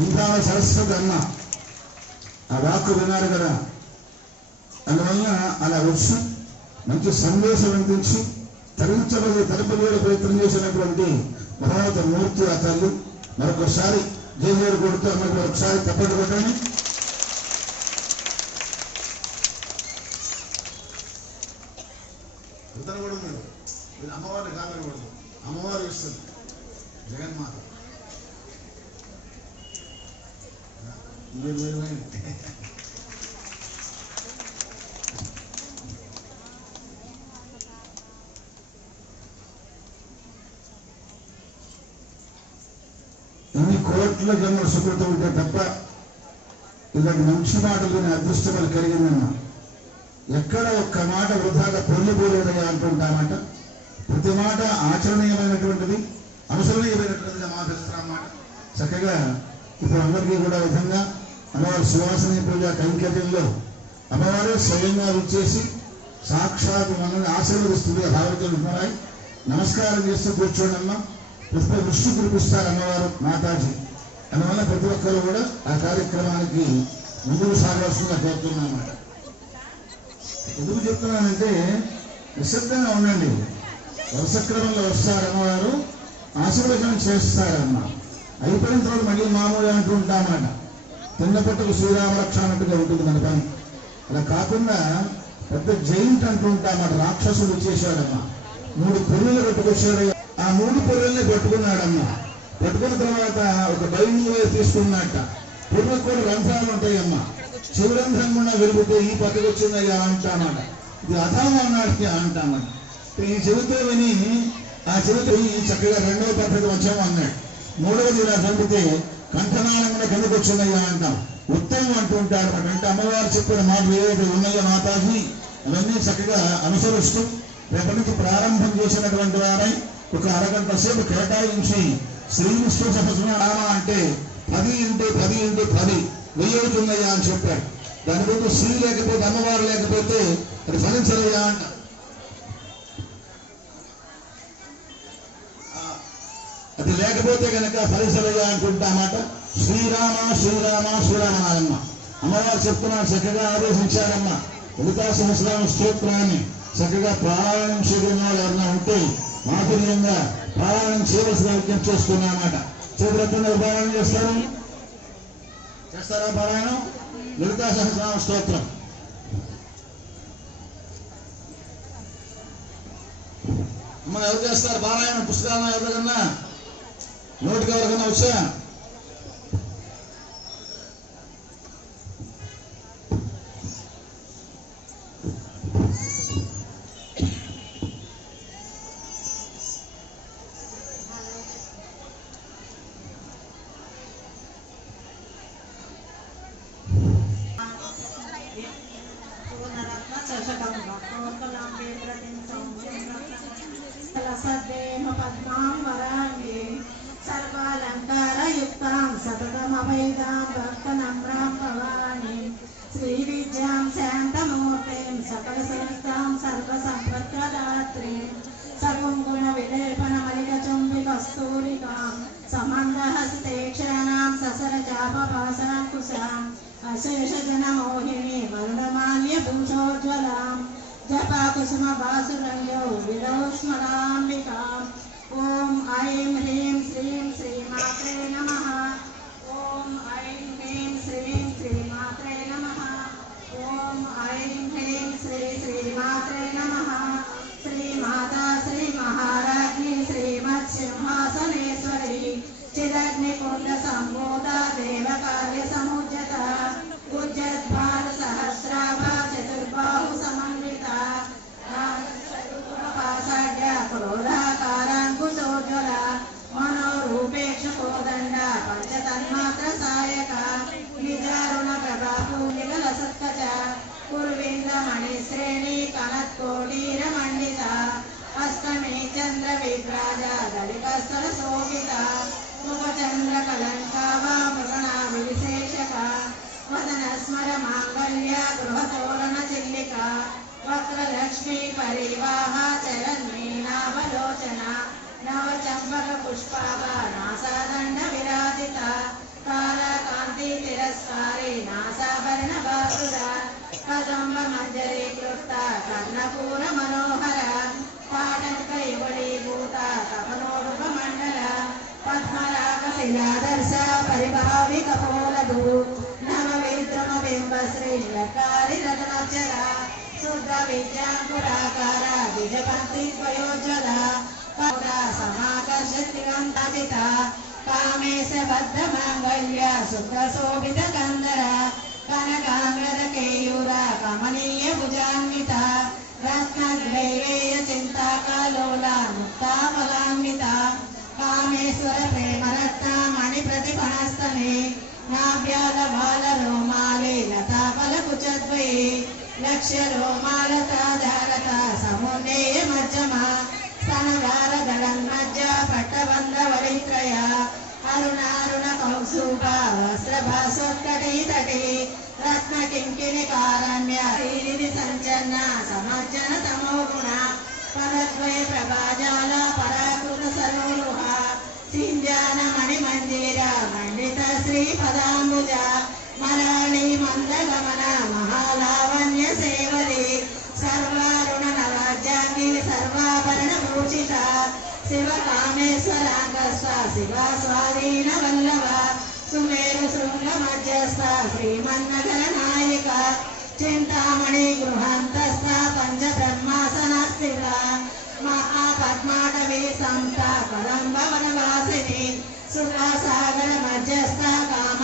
ఇంద్రాల సరస్వతి అన్న ఆ వాక్కు విన్నారు కదా. అందువల్ల అలా వచ్చి మంచి సందేశం అందించి తరించబడి తరపుల ప్రయత్నం చేసినటువంటి మహోన్నత మూర్తి ఆ తల్లి. మరొకసారి జయజయలు కొడుతూ అమ్మకి ఒకసారి తప్పటి కొట్టండి. కూడా మీరు అమ్మవారిని కాదనకూడదు, అమ్మవారు ఇస్తుంది జగన్మాత. ఇన్ని కోట్ల జన్మల సుకృతం ఉంటే తప్ప ఇలాంటి మంచి మాటలు అదృష్టం కలిగిందన్న ఎక్కడ ఒక్క మాట వృధాగా పొందిపోలేదయ్యా అంటుంటామాట. ప్రతి మాట ఆచరణీయమైనటువంటిది, అనుసరణీయమైనటువంటిది మాట్లాడుతున్న మాట. చక్కగా ఇప్పుడు అందరికీ కూడా విధంగా అమ్మవారి సువాసని పూజ కైంకర్యంలో అమ్మవారే స్వయంగా వచ్చేసి సాక్షాత్ మనల్ని ఆశీర్వదిస్తుంది. భారతీయులు ఉన్నాయి, నమస్కారం చేస్తూ కూర్చోండి అమ్మ, పుష్ప వృష్టి కురిపిస్తారు అమ్మవారు మాతాజీ. అందువల్ల ప్రతి ఒక్కరు కూడా ఆ కార్యక్రమానికి ముందుకు సాగాల్సిందిగా కోరుతున్నామన్నమాట. ఎందుకు చెప్తున్నానంటే నిశ్శబ్దంగా ఉండండి. వరుస క్రమంలో వస్తారు అమ్మవారు, ఆశీర్వచనం చేస్తారమ్మ. అయిపోయిన తర్వాత మళ్ళీ మామూలు అంటూ ఉంటామన్నమాట. తిన్నపట్టుకు శ్రీరామరక్ష అన్నట్టుగా ఉంటుంది మన పని. అలా కాకుండా పెద్ద జైంట్ అంటూ ఉంటామన్నమాట. రాక్షసుడు వచ్చేసాడమ్మా, 3 పొర్రెలు పెట్టుకొచ్చాడు. ఆ 3 పొర్రెల్ని పట్టుకున్నాడమ్మా. పట్టుకున్న తర్వాత ఒక బయలు తీసుకున్నట్ట. పొర్రెకు కూడా రంధ్రాలు ఉంటాయమ్మా. చివరంధ్రం కూడా వెలుగుతే ఈ పక్కకు వచ్చిందయ్యా అంటామాట. ఇది అథామన్నాడికి అంటామని ఈ చెబితే విని ఆ చెబితే చక్కగా 2వ పద్ధతి వచ్చాము అన్నాడు. 3వది ఇలా చంపితే కంఠనాళం కూడా కిందకు వచ్చిందయ్యా అంటాం. ఉత్తమం అంటూ ఉంటాడు. అంటే అమ్మవారు చెప్పిన మాటలు ఏదైతే ఉన్నాయో మాతాజీ అవన్నీ చక్కగా అనుసరిస్తూ రేపటి నుంచి ప్రారంభం చేసినటువంటి వారై ఒక అరగంట సేపు కేటాయించి శ్రీ విష్ణు సహస్రనామ అంటే 10 10 అవుతుందయ్యా అని చెప్పాడు. దాని ముందు శ్రీ లేకపోతే అమ్మవారు లేకపోతే అది ఫలించదయ్యా అంట. అది లేకపోతే కనుక ఫలించదయ్యా అంటుంటామాట. శ్రీరామ శ్రీరామ శ్రీరామనాయమ్మ అమ్మవారు చెప్తున్నారు, చక్కగా ఆదేశించారమ్మ. లలితా సహస్రనామ స్తోత్రాన్ని చక్కగా పారాయణం చేయడం ఎవరన్నా ఉంటే మాధుర్యంగా పారాయణం చేయవలసిన విజ్ఞప్తి చేస్తున్నామాట. చేతులెత్తంగా పారాయణం చేస్తారా? పారాయణం లలితా సహస్రనామ స్తోత్రం. అమ్మ ఎవరు చేస్తారు పారాయణం? పుస్తకాలను ఎవరికన్నా నోటికి ఎవరికన్నా వచ్చా? श्री विद्यां शांतमूर्तिं सकल संस्थां सर्वसंपत्प्रदात्रीं सर्वं गुणविलेपनमलिकचुम्बिकस्तूलिकां समन्दहस्तेक्षणां ससरजापभासाङ्कुशाम् अशेषजनमोहिनी वरुणमाल्यभूषोज्ज्वलां जपाकुसुमभासुरङ्गौ विदौ स्मराम्बिकाम् ॐ ऐं ह्रीं श्रीं श्रीमात्रे नमः। ॐ ऐं ह्रीं श्रीं श्रीमात्रे नमः। ॐ ऐं ह्रीं श्रीमात्रे नमः। श्रीमाता श्रीमहाराज्ञी श्रीमत्सिंहासनेश्वरी चिदग्निकुण्डसम्भूता देवकार्यसमुज्जता उज्जद्भारसहस्राभा चतुर्बाहुसमन्विता पाषाढ्या क्रोधाकाराङ्कुशोज्ज्वला मनोरूपेक्षुकोदण्डा पञ्चतन्मात्रसायका निजारुणप्रभापूनिकलसत्कचा कुर्विन्दमणिश्रेणी कनत्कोटीरमण्डिता अष्टमी चन्द्रविभ्राजा दलितस्थलशोभिता मुखचन्द्रकलङ्का वा मृगणाविशेषका वदनस्मरमाङ्गल्या गृहतोरणचिल्लिका वक्रलक्ष्मी परिवाहा चरन्मीनावलोचना नवचम्पकपुष्पाभा नासादण्डविराजिता काला కదంబ మంజరీకృత కర్ణపూర మనోహర పాటక యువడీభూత తపనోడుప మండల పద్మరాగ శిలాదర్శ పరిభావి కపోలదు నమ విద్రమ బింబ శ్రీలకారి రతనచర శుద్ధ విద్యాంకురాకార దిజపంక్తి ద్వయోజ్వల సమాకర్షితిగంతాజిత కామేశ బద్ధ మాంగళ్య శుక్రశోభిత కందర కనకాంగద కేయూర కమనీయ భుజాన్విత రత్నద్వైవేయ చింతాకలోల ముక్తామలాన్విత కామేశ్వర ప్రేమరత్న మణి ప్రతిపణస్తనే నాభ్యాల బాల రోమాలే లతాఫల కుచద్వయే లక్ష్య రోమాలత ధారత సమున్నేయ మధ్యమ స్తనధార దళన్మజ్జ పట్టబంధ వరిత్రయ అరుణారుణ కౌసుభ వస్త్రభాసోత్కటీ తటే రత్న కింకిణి కారణ్య శ్రీనిధి సంచన్న సమజ్జన తమోగుణ పదద్వయ ప్రభాజాల పరాకృత సరోరుహ సింజాన మణి మందిర మండిత శ్రీ పదాంబుజ మరాళి మందగమన మహాలావణ్య సేవరి సర్వారుణ నరాజ్యాంగి సర్వాభరణ భూషిత శివ కామేశ్వరాంగస్థ శివ స్వాధీన వల్లభ సుమేరు శృంగ మధ్యస్థ శ్రీమన్నగర నాయక చింతామణి గృహాంతస్థ పంచ బ్రహ్మాసన స్థిత మహాపద్మాటవీ సంస్థ కదంబ వనవాసిని సుఖసాగర మధ్యస్థ కామ